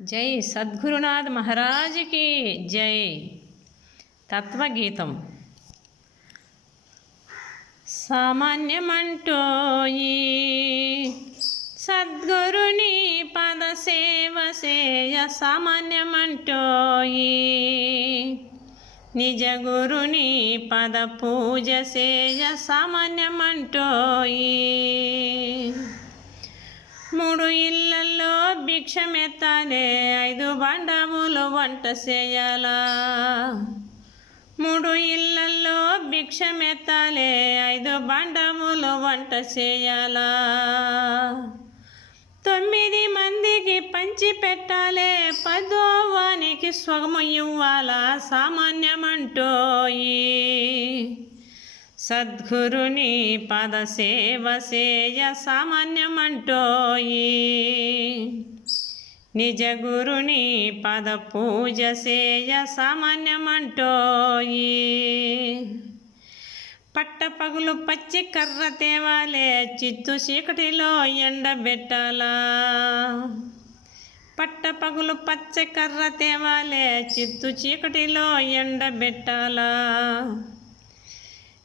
జై సద్గురునాథ్ మహారాజ్కి జై. తత్వగీతం. సామాన్యమంటోయి సద్గురుని పద సేవ సేయ, సామాన్యమంటోయి నిజ గురుని పద పూజ సేయ, సామాన్యమంటోయి మూడు ఇళ్ళల్లో భిక్షమెత్తాలే, 5 బండములు వంట చేయాలా. మూడు ఇళ్ళల్లో భిక్షమెత్తాలే, 5 బండములు వంట చేయాలా. 9 మందికి పంచి పెట్టాలే, 10వ వానికి స్వగము ఇవ్వాలా, సామాన్యమంటోయి సద్గురుని పద సేవ సేయ, సామాన్యమంటోయి నిజ గురుని పద పూజ సేయ, సామాన్యమంటోయి పట్టపగులు పచ్చి కర్ర తేవాలే, చిత్తు చీకటిలో ఎండబెట్టాలా. పట్టపగులు పచ్చ కర్ర తేవాలే, చిత్తు చీకటిలో ఎండబెట్టాలా.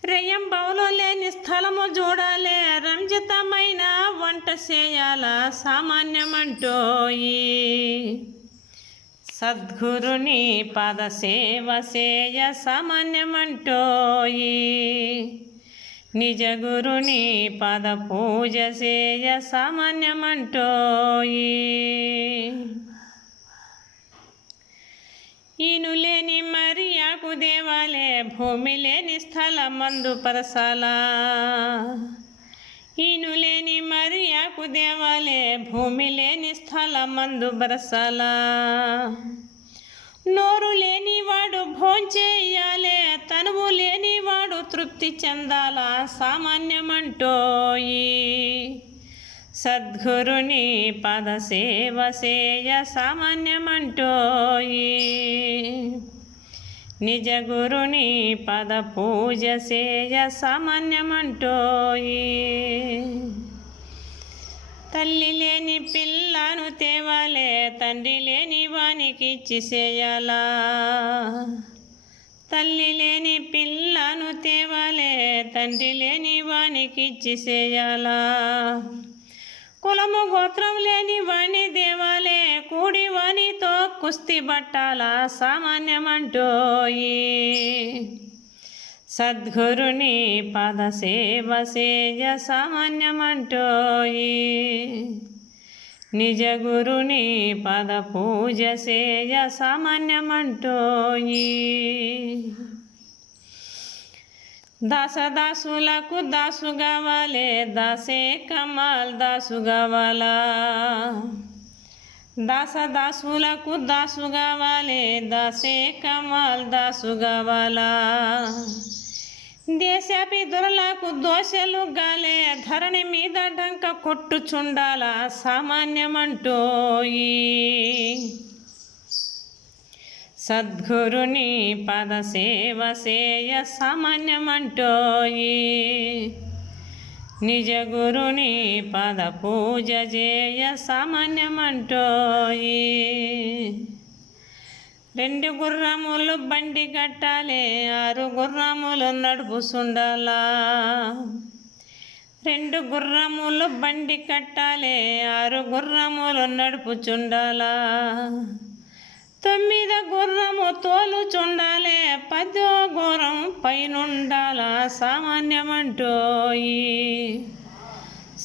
రెయ్యంబౌలో లేని స్థలము చూడాలే, రంజితమైన వంట చేయాలా, సామాన్యమంటోయి సద్గురుని పద సేవ సేయ, సామాన్యమంటోయి నిజ గురుని పద పూజ సేయ, సామాన్యమంటోయి ఈను లేని మరియాకు దేవాలే, భూమి లేని స్థలమందు పరసాలా. ఈను లేని మరియాకు దేవాలే, భూమి లేని స్థలమందు బరసాలా. నోరు లేనివాడు భోంచేయాలే, తనువు లేనివాడు తృప్తి చెందాలా, సామాన్యమంటోయి సద్గురుని పద సేవ సేయ, సామాన్యమంటోయి నిజ గురుని పద పూజ సేయ, సామాన్యమంటోయి తల్లి లేని పిల్లను తేవాలే, తండ్రి లేని వానికి ఇచ్చిసేయాలా. తల్లి లేని పిల్లను తేవాలే, తండ్రి లేని వానికి ఇచ్చిసేయాలా. కులము గోత్రం లేని వాణి దేవాలే, కూడి వానితో కుస్తీ పట్టాలా, సామాన్యమంటోయి సద్గురుని పద సేవ సేయ, సామాన్యమంటోయి నిజ గురుని పద పూజ సేయ, సామాన్యమంటోయి దాసదాసులకు దాసు కావాలే, దాసే కమాల్ దాసు కావాలా. దాసదాసులకు దాసు కావాలే, దాసే కమాల్ దాసు కావాలా. దేశాపి దొరలకు దోశలు గాలే, ధరణి మీద డంక కొట్టుచుండాలా, సామాన్యమంటోయి సద్గురుని పద సేవ సేయ, సామాన్యమంటోయి నిజ గురుని పద పూజ చేయ, సామాన్యమంటోయి 2 గుర్రములు బండి కట్టాలే, 6 గుర్రములు నడుపుచుండాలా. 2 గుర్రములు బండి కట్టాలే, 6 గుర్రములు నడుపుచుండాలా. 9 గుర్రము తోలుచుండాలే, 10వ గుర్రం పైనుండాలా, సామాన్యమంటోయి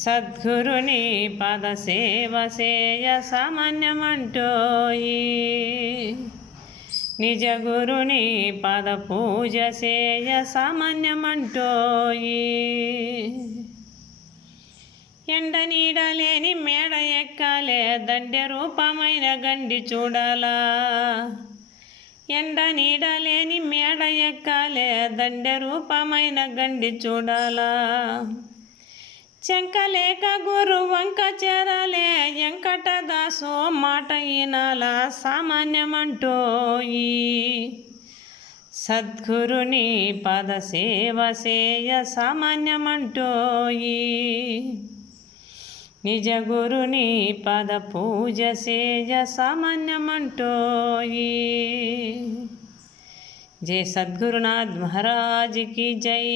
సద్గురుని పద సేవ సేయ, సామాన్యమంటోయి నిజ గురుని పద పూజ సేయ, సామాన్యమంటోయి ఎండ నీడ లేని మేడ ఎక్కాలే, దండె రూపమైన గండి చూడాలా. ఎండ నీడ లేని మేడ ఎక్కాలే, దండె రూపమైన గండి చూడాలా. చెంకలేక గురు వంక చేరాలే, వెంకటదాసు మాట ఈనాలా, సామాన్యమంటోయి సద్గురుని పద సేవ సేయ, సామాన్యమంటోయి నిజ గురుని పద పూజ సేజ సామాన్యమంటోయి. జై సద్గురునాథ్ మహారాజ్ की जय।